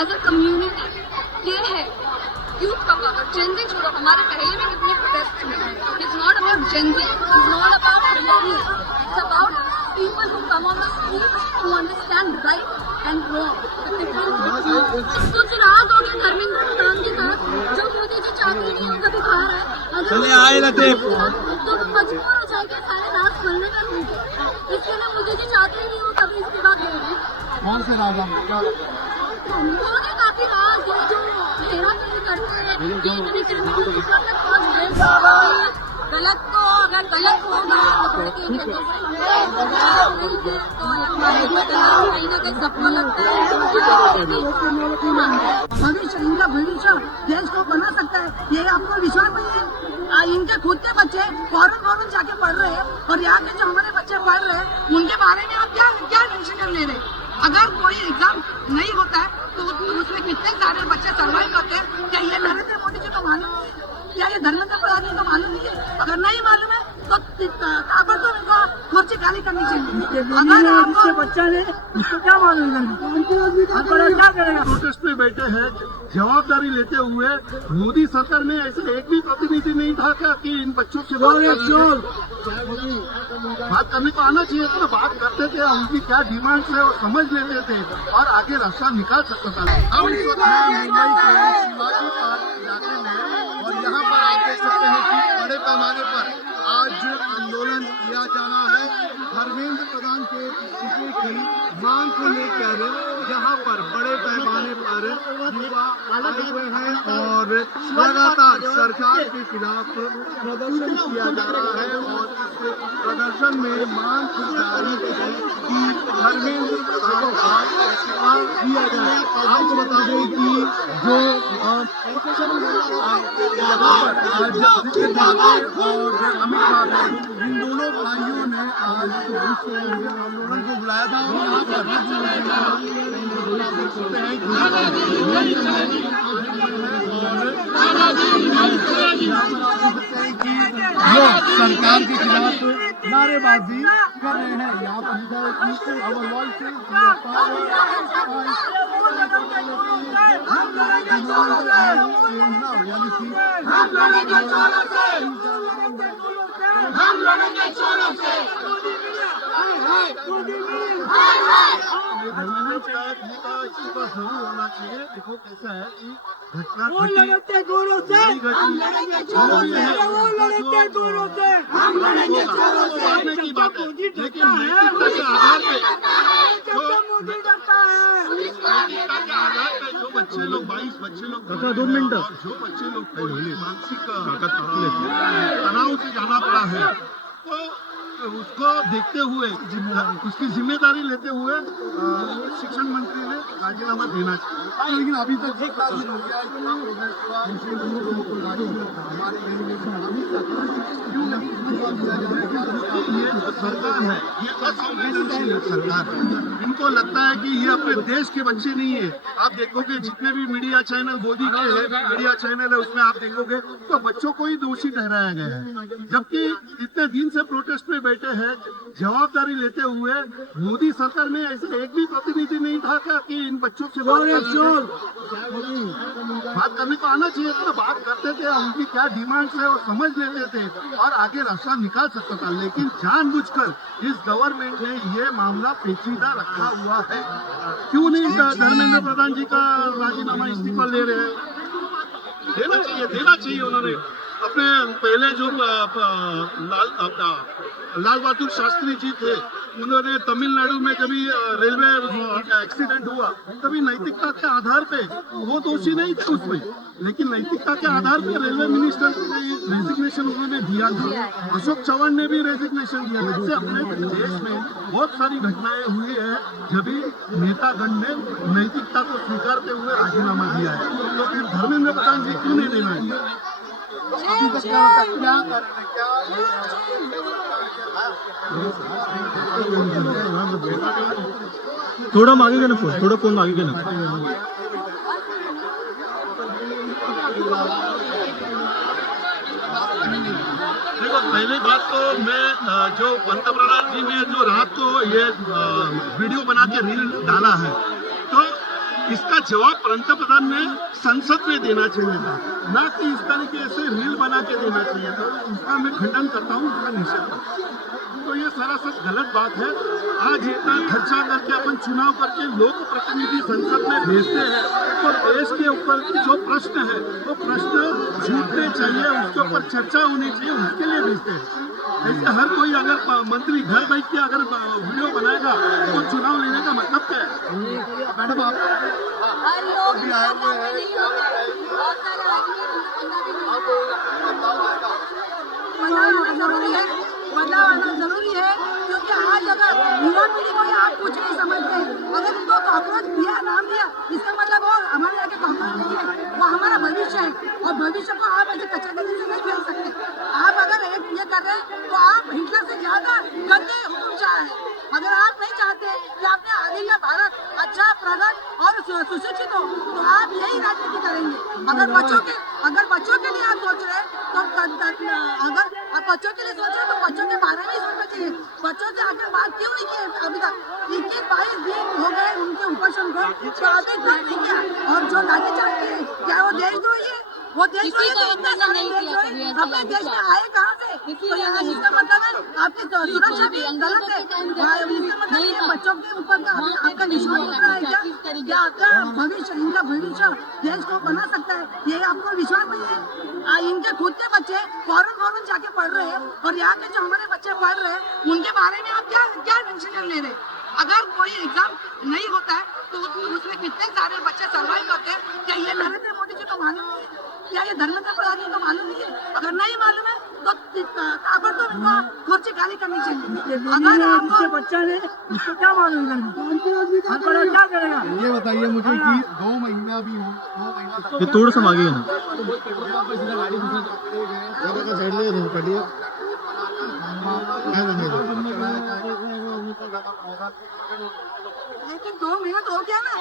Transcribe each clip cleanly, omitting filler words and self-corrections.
As a community ये है youth का पावर। जेनजी छोड़ो, हमारे पहले में कितने प्रोटेस्ट हुए हैं। It's not about Gen Z, it's not about it's about people who come on the streets to understand right and wrong. कुछ रात हो गया धर्मेंद्र प्रधान के साथ, जो मोदी जी चाहते नहीं उनका दिखा रहा है। चलिए आए लगे तो मजबूर हो जाएगा सारे रात खोलने का उनके, इसके लिए मोदी जी चाहते ही नहीं वो कभी इस्तीफा दे रहे हैं। कौन से राजा उन्होंने काफी राज है जो हेरा फेरी करते हैं, गलत को अगर गलत होगा तो भड़केंगे, तो कहीं ना कहीं सबको लगता है भविष्य, इनका भविष्य देश को बना सकता है, ये आपको विश्वास नहीं है। इनके खुद के बच्चे फॉरन जाके पढ़ रहे हैं और यहाँ के जो हमारे बच्चे पढ़ रहे हैं उनके बारे में आप क्या डिसीजन ले रहे हैं। अगर कोई एग्जाम नहीं होता है तो उसमें कितने सारे बच्चे सर्वाइव करते हैं। क्या ये नरेंद्र मोदी जी को मालूम नहीं है, या ये धर्मेंद्र प्रधान जी को मालूम नहीं है। अगर नहीं मालूम है तो ताबड़तोड़ इनको कुर्सी खाली करनी चाहिए। अगर बच्चा है उसको क्या मालूम क्या करेगा। प्रोटेस्ट में बैठे हैं, जवाबदारी लेते हुए मोदी सरकार में ऐसे एक भी प्रतिनिधि नहीं था क्या कि इन बच्चों से बात करने को आना चाहिए था। बात करते थे, उनकी क्या डिमांड्स है वो समझ लेते थे और आगे रास्ता निकाल सकता था। हम इस वक्त मुंबई के शिवाजी पार्क इलाके में और यहाँ पर आप देख सकते हैं कि बड़े पैमाने पर आज आंदोलन किया जाना है धर्मेंद्र प्रधान के इस्तीफे की मांग को लेकर। यहाँ पर बड़े पैमाने पर युवा आए हुए हैं और लगातार सरकार के खिलाफ प्रदर्शन किया जा रहा है और इस प्रदर्शन में मांग की जा रही है कि धर्मेंद्र प्रधान का इस्तीफा दिया जाए। आपको बता दें कि जो और अमित शाह इन दोनों भाइयों ने आज आंदोलन को बुलाया था और यहाँ पर लोग सरकार के खिलाफ नारेबाजी कर रहे हैं। यहाँ पर यानी कि हम लड़ेंगे चोरों से। इस्तीफा जरूर होना चाहिए। देखो कैसा है कि घटना वो लड़ते गोरों से, हम लड़ेंगे चोरों से, वो लड़ते गोरों से, हम लड़ेंगे चोरों से। की बात है, लेकिन नैतिकता के आधार पे मोदी डरता है। नैतिकता के आधार पे जो बच्चे लोग 22 बच्चे लोग 2 मिनट जो बच्चे लोग मानसिक तनाव से जाना पड़ा है तो उसको देखते हुए उसकी जिम्मेदारी लेते हुए शिक्षण मंत्री ने राजीनामा देना चाहिए। लेकिन अभी तक ये जो सरकार है ये असंवेदनशील सरकार है। इनको लगता है कि ये अपने देश के बच्चे नहीं है। आप देखोगे जितने भी मीडिया चैनल मोदी के मीडिया चैनल है उसमें आप देखोगे तो बच्चों को ही दोषी ठहराया गया है, जबकि इतने दिन से प्रोटेस्ट में बैठे हैं। जवाबदारी लेते हुए मोदी सरकार में ऐसे एक भी प्रतिनिधि नहीं था क्या कि इन बच्चों से बात करने को आना चाहिए था। बात करते थे, उनकी क्या डिमांड्स है वो समझ लेते थे और आगे रास्ता निकाल सकता था। लेकिन जानबूझकर इस गवर्नमेंट ने ये मामला पेचीदा रखा हुआ है। क्यों नहीं धर्मेंद्र प्रधान जी का राजीनामा इस्तीफा ले रहे हैं? देना चाहिए उन्होंने। अपने पहले जो लाल बहादुर शास्त्री जी थे, उन्होंने तमिलनाडु में कभी रेलवे एक्सीडेंट हुआ, कभी नैतिकता के आधार पे वो दोषी नहीं थे उसमें, लेकिन नैतिकता के आधार पे रेलवे मिनिस्टर रेजिग्नेशन उन्होंने दिया था। अशोक चौहान ने भी रेजिग्नेशन दिया था। इससे अपने देश में बहुत सारी घटनाएं हुई है जब नेतागण ने नैतिकता को स्वीकारते हुए राजीनामा दिया है। तो फिर धर्मेंद्र प्रधान जी क्यों नहीं देना है? थोड़ा मागे के ना फोन, थोड़ा फोन मागे के ना। देखो पहली बात तो मैं जो पंतप्रधान जी ने जो रात को ये वीडियो बना के रील डाला है, तो इसका जवाब पंतप्रधान ने संसद में देना चाहिए था, ना कि इस तरीके से रील बना के देना चाहिए था। इसका मैं खंडन करता हूँ, इसका निषेध करता हूँ। तो ये सरासर गलत बात है। आज इतना खर्चा करके अपन चुनाव करके लोक प्रतिनिधि संसद में भेजते हैं, तो देश के ऊपर जो प्रश्न है वो प्रश्न छूटने चाहिए, उसके ऊपर चर्चा होनी चाहिए, उसके लिए भेजते हैं। ऐसे हर कोई अगर मंत्री घर बैठ के अगर वीडियो बनाएगा तो चुनाव लेने का मतलब क्या है? मैडम आप हर लोग इस काम में नहीं होंगे, बहुत सारे आदमी जरूरी है, बदलाव आना जरूरी है, क्योंकि आज अगर युवा पीढ़ी को आप कुछ नहीं समझते, अगर उनको कॉकरोच दिया नाम दिया, इसका मतलब वो हमारे यहाँ के कॉकरोच नहीं है, वो हमारा भविष्य है। और भविष्य को आप ऐसे कचरे से नहीं खेल सकते। आप अगर एक ये कर रहे हैं तो आप हिटलर से ज्यादा गंदे हुकुम चाह है। अगर आप नहीं चाहते कि आपने आगे का भारत अच्छा प्रगत और सुशिक्षित हो, तो आप यही राजनीति करेंगे। अगर बच्चों के लिए आप सोच रहे हैं तो अगर आप बच्चों के लिए सोच रहे हैं तो बच्चों के बारे में ही सोचना चाहिए। बच्चों से आगे बात क्यों नहीं की अभी तक? 21-22 दिन हो गए उनके उपोषण को, तो अभी तक नहीं किया। और जो लाने चाहते हैं क्या वो देशद्रोही है? वो देशद्रोही तो इतने सारे देशद्रोही अपने देश में आए कहाँ से? तो यहाँ इसका मतलब है आपकी सुरक्षा भी गलत है। इसका मतलब है बच्चों के ऊपर का आपका निशान उठ रहा है क्या? क्या आपका भविष्य, इनका भविष्य देश को बना सकता है, ये आपको विश्वास नहीं है? इनके खुद के बच्चे फॉरेन जाके पढ़ रहे हैं, और यहाँ के जो हमारे बच्चे पढ़ रहे हैं उनके बारे में आप क्या डिसीजन ले रहे हैं? अगर कोई एग्जाम नहीं होता है तो उसमें कितने सारे बच्चे सर्वाइव करते हैं? क्या ये नरेंद्र मोदी जी को मालूम नहीं है? क्या ये धर्मेंद्र प्रधान जी को मालूम नहीं है? अगर नहीं मालूम है तो ताबड़तोड़ इनको कुर्सी खाली करनी चाहिए। अगर आपको बच्चा ने इसको क्या मालूम करना, क्या करेगा? ये बताइए मुझे कि 2 महीना भी हो, 2 महीना तक ये थोड़ा सा मांगे ना लेकिन 2 महीना तो हो गया ना।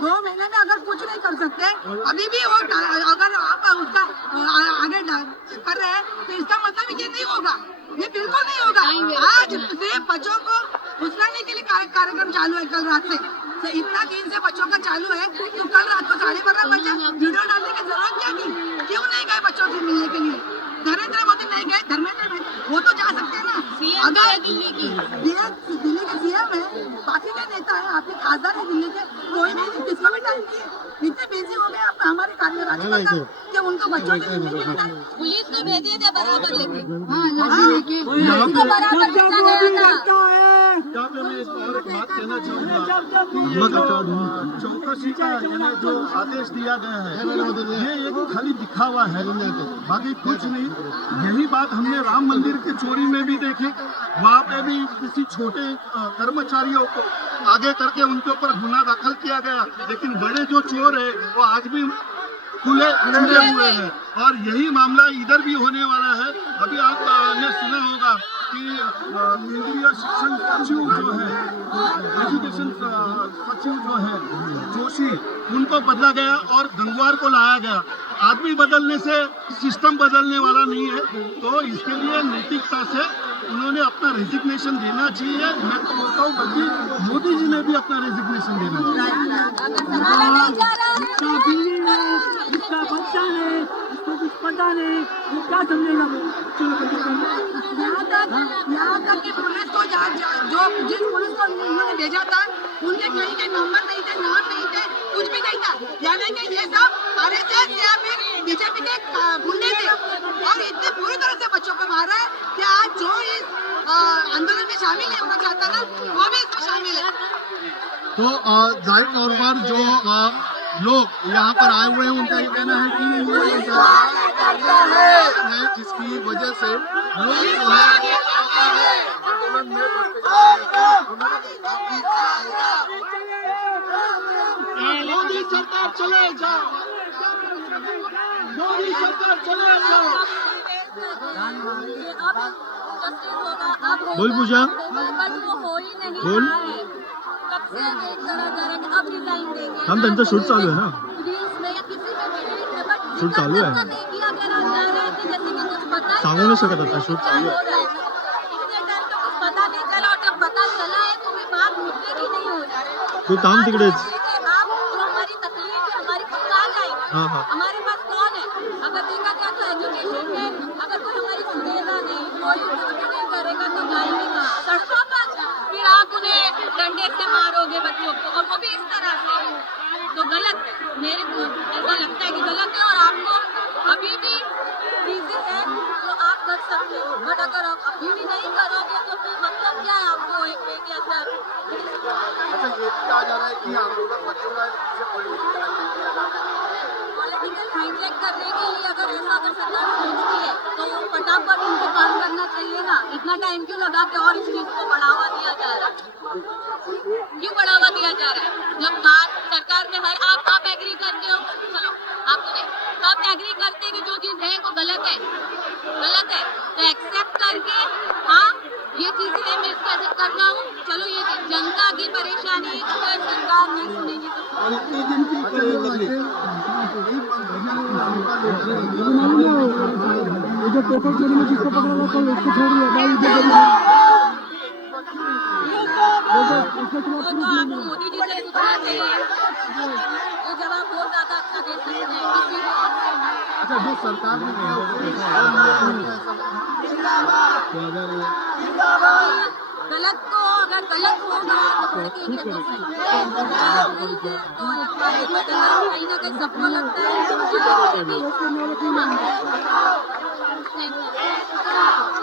2 महीने में अगर कुछ नहीं कर सकते, अभी भी वो अगर आप उसका आगे कर रहे हैं तो इसका मतलब ये नहीं होगा, ये बिल्कुल नहीं होगा। आज सिर्फ बच्चों को उछलाने के लिए कार्यक्रम चालू है कल रात से इतना दिन से बच्चों का चालू है, तो कल रात को 12:30 बजे वीडियो डालने की जरूरत क्या थी? क्यों नहीं गए बच्चों से मिलने के लिए? नरेंद्र मोदी नहीं गए, धर्मेंद्र वो तो जा सकते हैं ना। अगर दिल्ली के सीएम है, बाकी के नेता है, आपके खासदार है दिल्ली के, कोई नहीं, किसको भी टाइम दिए। इतने बिजी हो गए आप हमारे कार्यकर्ता कि उनको बच्चों के लिए नहीं मिलता। पुलिस को भेजे थे बराबर लेके, उसको बराबर भेजा गया था। यहाँ पे मैं और एक बात कहना चाहूँगा कि ये जो चौकसी का जो आदेश दिया गया है, ये एक खाली दिखावा है, बाकी कुछ नहीं। यही बात हमने राम मंदिर के चोरी में भी देखी। वहाँ पे भी किसी छोटे कर्मचारियों को आगे करके उनके ऊपर गुना दाखिल किया गया, लेकिन बड़े जो चोर है वो आज भी खुले हुए हैं। और यही मामला इधर भी होने वाला है। अभी आपने सुना होगा कि केंद्रीय शिक्षण सचिव जो है, एजुकेशन सचिव जो है जोशी, उनको बदला गया और गंगवार को लाया गया। आदमी बदलने से सिस्टम बदलने वाला नहीं है, तो इसके लिए नैतिकता से उन्होंने अपना रेजिग्नेशन देना चाहिए। मैं तो बोलता हूँ बल्कि मोदी जी ने भी अपना रेजिग्नेशन देना चाहिए। इसका बच्चा ने, इसको कुछ पता नहीं, वो क्या समझेगा? यहाँ तक कि पुलिस को जो जिस पुलिस को उन्होंने भेजा था उनके कहीं नंबर नहीं थे, नाम नहीं थे, कुछ भी नहीं था। यानी कि ये सब आरएसएस या फिर बीजेपी के गुंडे थे, और इतने पूरी तरह से बच्चों को मारा है कि आज जो इस आंदोलन में शामिल नहीं होना चाहता ना, वो भी इसमें शामिल है। तो जाहिर तौर पर जो लोग यहाँ पर आए हुए हैं उनका ये कहना है कि ये है जिसकी वजह से लोग जो है आंदोलन में मोदी सरकार चले जाओ, मोदी सरकार चले जाओ। बोल पूजा, बट वो हो ही नहीं बोल। रहा है। कब से वेट करा जा रहा है, अब रिजाइन देंगे। हम त्यांचा शूट चालू है ना, रील्स में या किसी में भी नहीं है, बट शूट चालू है। नहीं किया जा रहा है कि जैसे कि कुछ पता ही सांगू नहीं शकत आता, शूट चालू है। इतने टाइम तो कुछ पता नहीं चला, और जब पता चला है तो भी बात मुद्दे की नहीं हो रही है। तू थांब तिकडेच। आप जो हमारी हमारी खुद कहाँ जाएगी? हाँ, हाँ। हमारे पास कौन है? अगर देखा जाए तो एजुकेशन में अगर कोई हमारी सुनेगा नहीं, कोई कुछ नहीं करेगा तो जाएंगे कहाँ? सड़कों पर। फिर आप उन्हें डंडे से मारोगे बच्चों को, और वो भी इस तरह से, तो गलत है। मेरे को ऐसा लगता है कि गलत है, और आपको अभी भी इजी है तो आप कर सकते हो, बट अगर आप अभी भी नहीं करोगे तो फिर मतलब क्या है आपको एक पे के अंदर? अच्छा, ये भी कहा जा रहा है कि आंदोलन बच्चों का इसे पॉलिटिकल हाईजैक करने के लिए अगर ऐसा अगर सरकार सोचती है तो फटाफट उनको काम करना चाहिए ना। इतना टाइम क्यों लगा के और इस चीज को बढ़ावा दिया जा रहा है? क्यों बढ़ावा दिया जा रहा है? जब बात सरकार में हर आप एग्री करते हो, चलो आपको नहीं, आप एग्री करते हैं कि जो चीज है वो गलत है, गलत है तो एक्सेप्ट करके हाँ ये चीजें है, मैं इसका कर रहा हूँ, चलो ये जनता की परेशानी है तो सरकार नहीं सुनेगी तो और इतने दिन की जो पेपर चोरी में जिसको पकड़ा था तो उसको छोड़ दिया भाई वो तो आपको मोदी जी से पूछना चाहिए, ये जवाब बहुत ज्यादा अच्छा दे सकते हैं किसी को। अच्छा, जो सरकार ने किया गलत तो अगर गलत होगा तो देखेंगे तो सही, तो कहीं ना कहीं सबको लगता है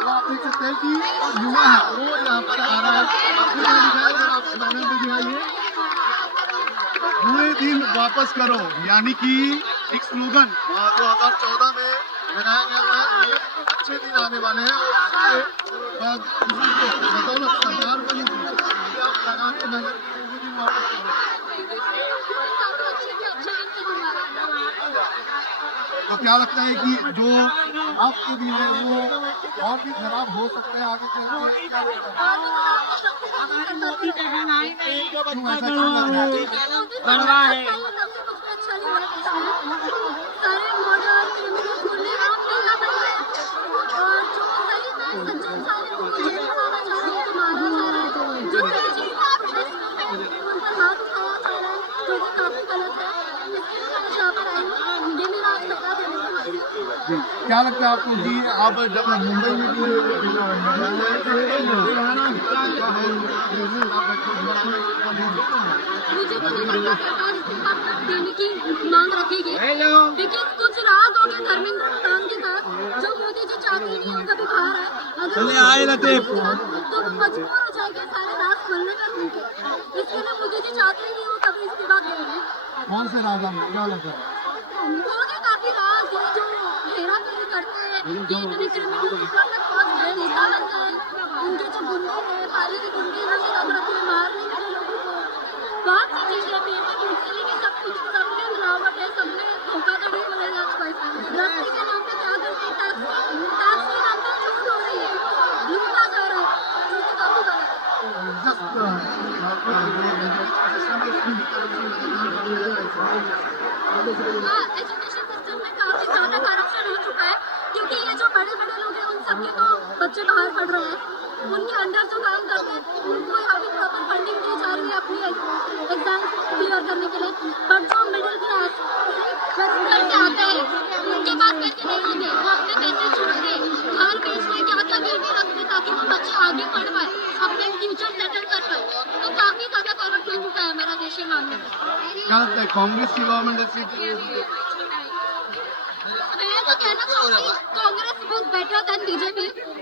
आप देख सकते हैं कि युवा है वो यहाँ पर आ रहा है। आपको क्या दिखाया, अगर आप बैनर पे दिखाइए, पूरे दिन वापस करो, यानी कि एक स्लोगन 2014 में बनाया गया है। ये अच्छे दिन आने वाले हैं और उसके बाद बदौलत सरकार बनी कि आप लगा के बैनर पूरे दिन वापस करो। तो क्या लगता है कि जो आपके दिन है वो और भी खराब हो सकते हैं आगे चलकर? क्या लगता है? क्यों ऐसा क्यों लग रहा है? क्या लगता है आपको कि आप जब मुंबई में भी देने की मांग रखेगी, लेकिन कुछ राज हो गए धर्मेंद्र प्रधान के साथ जो मोदी जी चाहते नहीं वो कभी खा रहा है, अगर आए रहते तो मजबूर हो जाएंगे सारे राज खोलने में उनके, इसके लिए मोदी जी चाहते नहीं वो कभी इस्तीफा देंगे। कौन से राजा में क्या लगता है? होंगे काफी राज है जो हेरा फेरी करते हैं, ये इतने क्रिमिनल में बहुत बड़े नेता बन गए, उनके जो गुंडे हैं पाले के गुंडे हैं सब रखे मारने वाले लोगों को, बहुत सी चीजें पेपर मुझसे लेके सब कुछ सबने मिलावट है, सबने धोखाधड़ी बोले रस्ते के नाम पे क्या करते हैं, टैक्स के नाम पे झूठ हो रही है, लूटा जा रहा है, जो कि काफी गलत है। एजुकेशन सिस्टम में काफी ज्यादा करप्शन हो चुका है, क्योंकि ये जो बड़े बड़े लोग हैं उन सबके तो बच्चे बाहर पढ़ रहे हैं, उनके अंडर जो काम करते हैं उनको अभी प्रॉपर फंडिंग दी जा रही है अपनी एग्जाम क्लियर करने के लिए, बट जो मिडिल क्लास स्टूडेंट आते हैं उनके पास पैसे नहीं होते, वो अपने पैसे छोड़ के घर बेचते क्या क्या गिरवी रखते ताकि वो बच्चे आगे पढ़ पाए, अपने फ्यूचर सेटल कर पाए, तो काफी ज्यादा करप्ट हो चुका है हमारा देश के मामले में। क्या लगता है कांग्रेस की गवर्नमेंट ऐसी Congress was better than BJP,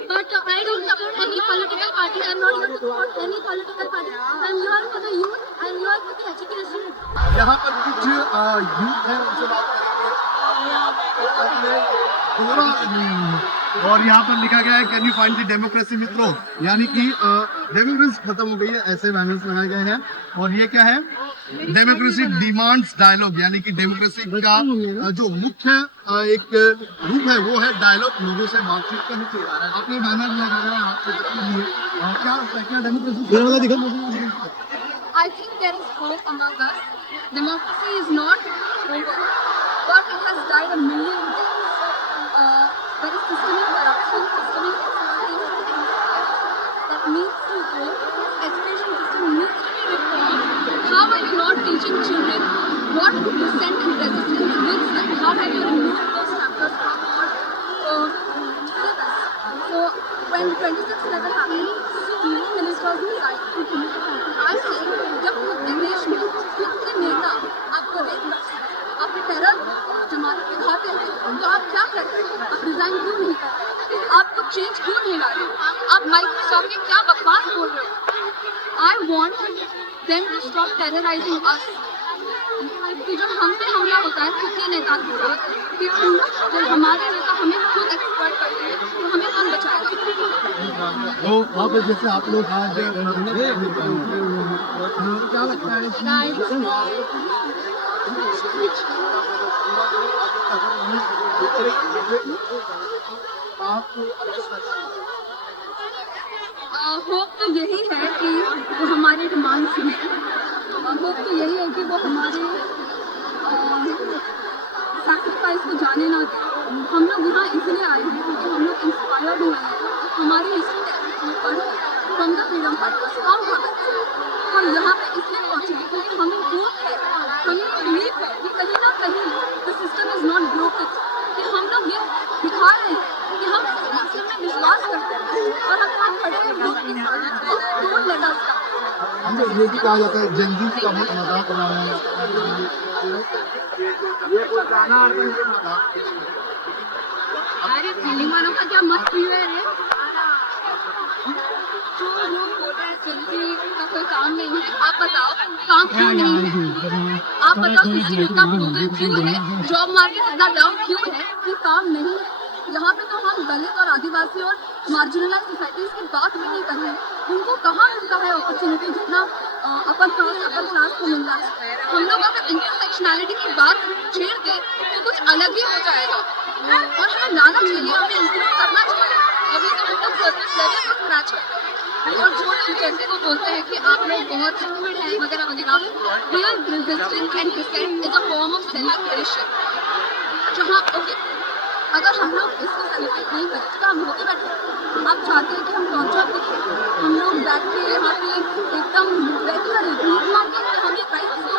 but I don't support any political party. I'm not here to support any political party. I'm here for the youth. I'm here for the education. यहाँ पर कुछ youth है उनसे बात करेंगे। और यहाँ पर लिखा गया है can you find the democracy मित्रों, यानी कि डेमोक्रेसी खत्म हो गई है, ऐसे बैनर्स लगाए गए हैं। और ये क्या है, डेमोक्रेसी डिमांड्स डायलॉग, यानी कि डेमोक्रेसी का जो मुख्य एक रूप है वो है डायलॉग, लोगों से बातचीत करनी चाहिए। आपने बैनर लगाया आपके लिए, क्या लगता है क्या democracy? I think there is hope among us. Democracy is not over, but it has died a million times. There is systemic corruption, systemic exploitation that needs to go. Education system needs to be reformed. How are you not teaching children what to send in change क्यों नहीं ला रहे हो? आप mic में जाके क्या बकवास बोल रहे हो? I want them to stop terrorising us. कि जब हम पे हमला होता है किसी नेता के साथ, कि जब हमारे नेता हमें खुद एक्सपर्ट करते हैं तो हमें कौन बचाएगा? वो वहाँ पे जैसे आप लोग आज क्या लगता है होप तो यही है कि वो हमारे डिमांड सुने। होप तो यही है कि वो हमारे सैक्रिफाइस को जाने ना दें। हम लोग यहाँ इसलिए आए हैं क्योंकि हम लोग इंस्पायर्ड हुए हैं हमारी हिस्ट्री टेक्स्ट में पढ़ from the freedom fighters from Bhagat Singh. हम यहाँ पे इसलिए पहुँचे क्योंकि हमें होप है, हमें बिलीव है कि कहीं ना कहीं the system is not broken. कि हम लोग ये दिखा रहे हैं कि हम सिस्टम में विश्वास करते हैं और हम यहाँ खड़े हैं लोग के साथ। Don't let us down. हमें ये भी कहा जाता है जंगी का मजाक उड़ाना है। अरे फीलिंग वालों का क्या मत पी रहे हैं? जो लोग बोल रहे हैं जल्दी का कोई काम नहीं है, आप बताओ काम क्यों नहीं है? आप बताओ किसी इतना ग्लोबल क्यों है? जॉब मार्केट इतना डाउन क्यों है कि काम नहीं है? यहाँ पे तो हम दलित और आदिवासी और मार्जिनलाइज सोसाइटीज की बात भी नहीं कर रहे हैं। उनको कहाँ मिलता है अपॉर्चुनिटी जितना अपर क्लास को मिल रहा है? हम लोग अगर इंटरसेक्शनैलिटी की बात छेड़ दें तो कुछ अलग ही हो जाएगा और हमें लाना चाहिए, हमें इंक्लूड करना चाहिए। अभी तो हम लोग सर्विस लेवल पर क्रैच करते हैं और जो लोग जैसे को बोलते हैं कि आप लोग बहुत स्टूपिड हैं वगैरह वगैरह। Real resistance and dissent is a form of celebration. जहाँ ओके अगर हम लोग इसको सेलिब्रेट नहीं करें तो हम होते बैठे। आप चाहते हैं कि हम टॉर्चर दिखें, हम लोग बैठ के यहाँ पे एकदम रेगुलर भीख मांगे कि हमें राइट्स दो,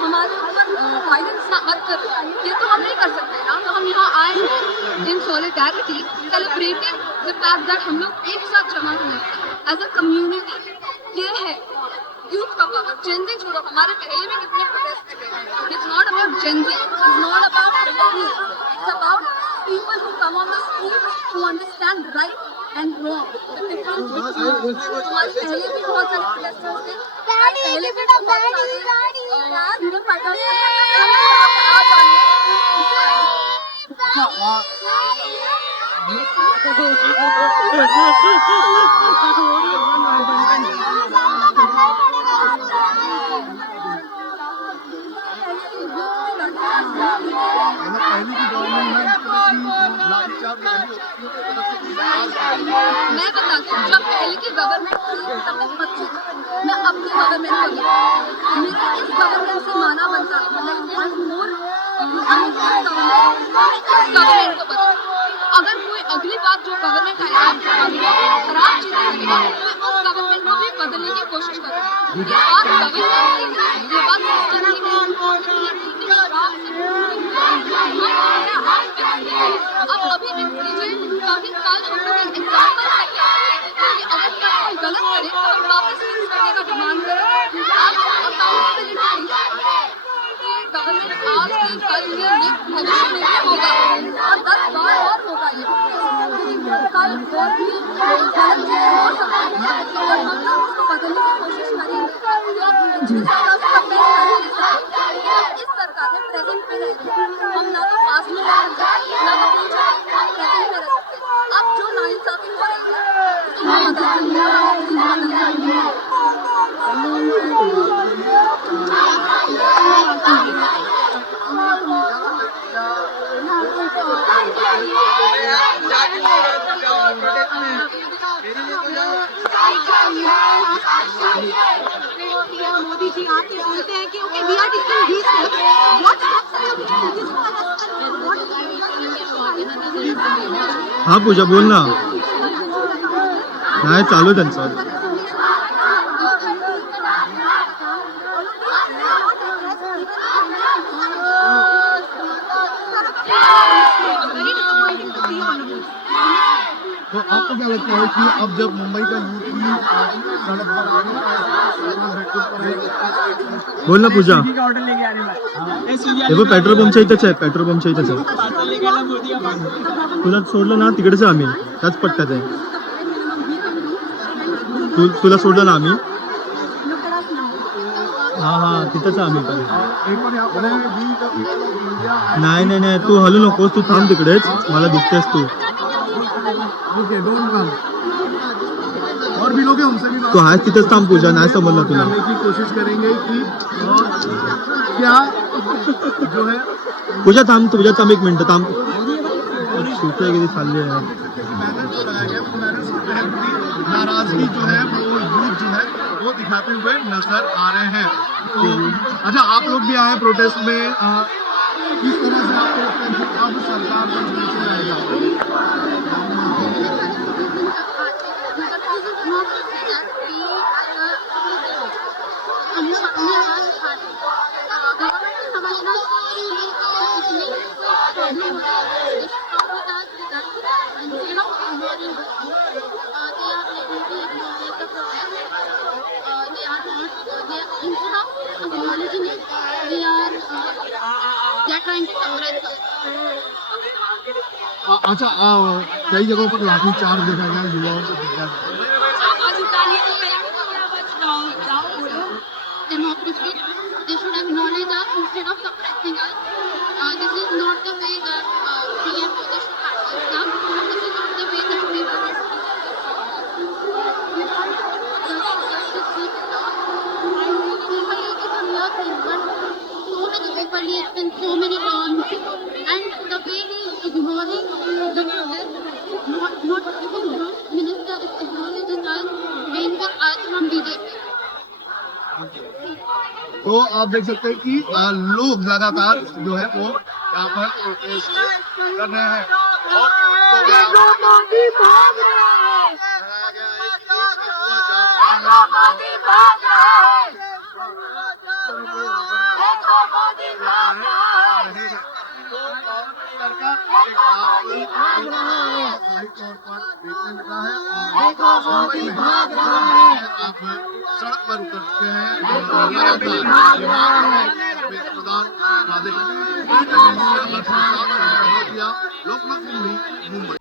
हमारे ऊपर वायलेंस ना मत करो। ये तो हम नहीं कर सकते ना। तो हम यहाँ आए हैं in solidarity celebrating the fact that हम लोग एक साथ जमा हुए एज अ कम्युनिटी। ये है यूथ का पावर। जेंजी छोड़ो, हमारे पहले में कितने प्रोटेस्ट थे। It's not about Gen Z, it's not about it's about people who come on the street to understand right and wrong, the difference between हमारे पहले भी बहुत सारे प्रोटेस्टर्स थे, पहले भी बहुत सारे फ्रीडम फाइटर्स पहले की गवर्नमेंट मैं बताती हूँ, जब पहले की गवर्नमेंट थी तब मैं बच्ची थी। मैं अपनी गवर्नमेंट को मेरा इस गवर्नमेंट से माना बनता गवर्नमेंट को बता। अगर कोई अगली बार जो गवर्नमेंट आएगा खराब चीजें करेगा तो उस गवर्नमेंट को भी बदलने की कोशिश करेगा। ये बात गवर्नमेंट की है, ये बात सिस्टम की है। अब अभी भी लीजिए, कभी कल हम लोग एक एग्जाम्पल लेके आए कि अगर कोई गलत करे तो हम वापस फिक्स करने का डिमांड करें। आप अकाउंटेबिलिटी गवर्नमेंट आज की कल ये भविष्य में भी होगा और 10 बार और होगा ये कल और भी गलत चीजें हो सकती है और हम लोग उसको बदलने की कोशिश करेंगे। तो जिस तरह से कंपेयर करेंगे इस सरकार में प्रेजेंट में रहेंगे, हम ना तो पास में रह सकते ना तो फ्यूचर में प्रेजेंट में रह सकते। अब जो नाइंसाफी हो रही है उसको मोदी जी आके बोलते हैं कि okay we are taking this what हाँ पूजा बोल ना. नाही चालू आहे त्यांचं. तो आपको क्या लगता है कि अब जब मुंबई का यूथ भी सड़क पर बोल ना पूजा. की ऑर्डर लेके आने वाला हे बघ पेट्रोल पंपच्या इथेच आहे, पेट्रोल पंपच्या इथेच आहे. तुला सोडलं ना तिकडेच आहे आम्ही. त्याच पट्ट्यात आहे. तुला सोडलं ना आम्ही. हा तिथंच आम्ही पण. नाही नाही नाही तू हलू नकोस, तू थांब तिकडेच, मला दिसतेस तू. Okay don't come. और भी लोग हैं उनसे भी तू आहेस तिथंच थांब पूजा, नाही समजलं तुला. करने की कोशिश करेंगे कि क्या जो है पूजा थांब, पूजा थांब 1 मिनिट थांब. सुट्या किती चालली आहे. नाराजगी जो है वो यूथ जो है वो दिखाते हुए नजर आ रहे हैं. तो अच्छा आप लोग भी आए प्रोटेस्ट में, किस तरह से आपको लगता है कि अब सरकार का जो नीचे रहेगा? अच्छा कई जगहों पर लाठीचार्ज देखा गया युवाओं को देखा गया. Democracy, they should acknowledge us instead of suppressing us. This is not the way that PM Modi should handle stuff. This is not the way that we want it to be. We want justice be served. People used to come here saying, but so many people, it's been so many terms, and the way he is ignoring the protest, not even the minister is acknowledging us, being with us from BJP. तो आप देख सकते हैं कि लोग लगातार जो है वो यहाँ पर प्रोटेस्ट कर रहे हैं. और आप सड़क पर उतरते हैं प्रधान लोकमत मुंबई.